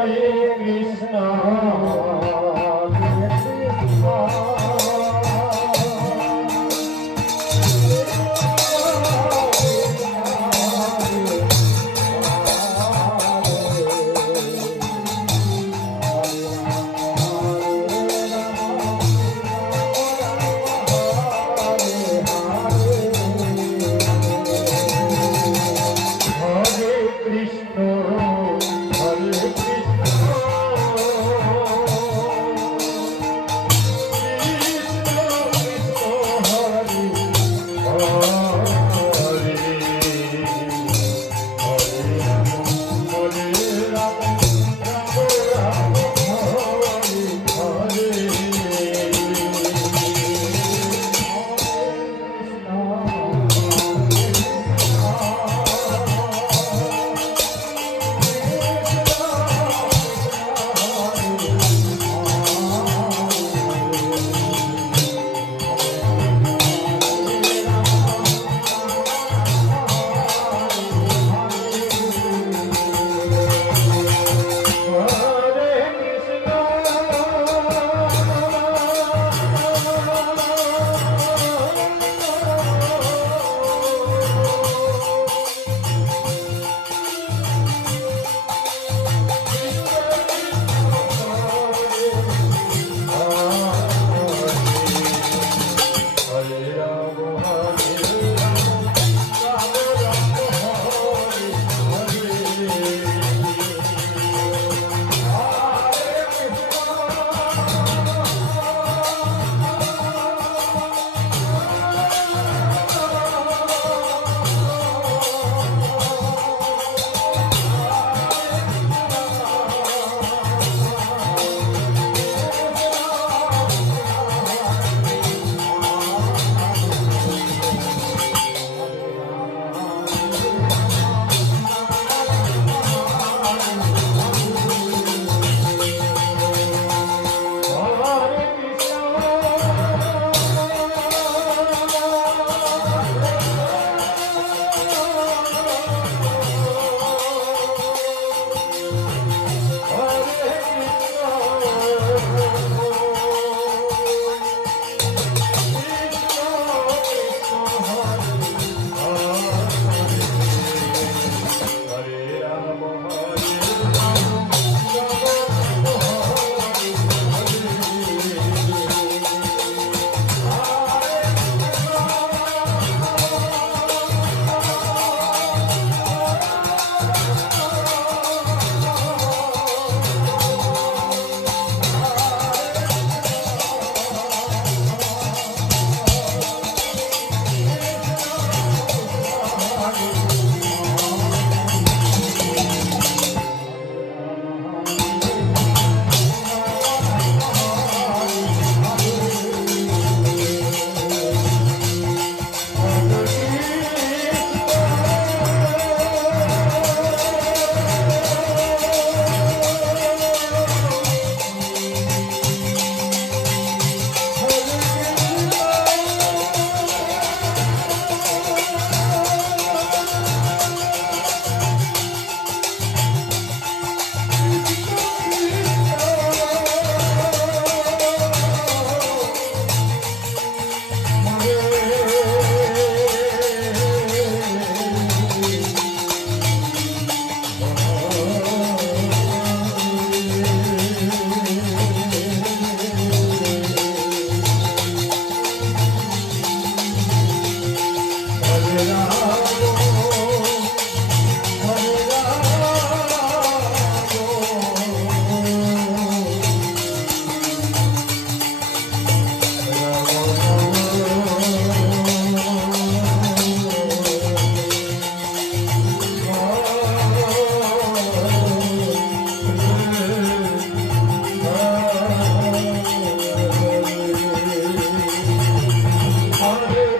Hare Krishna হবে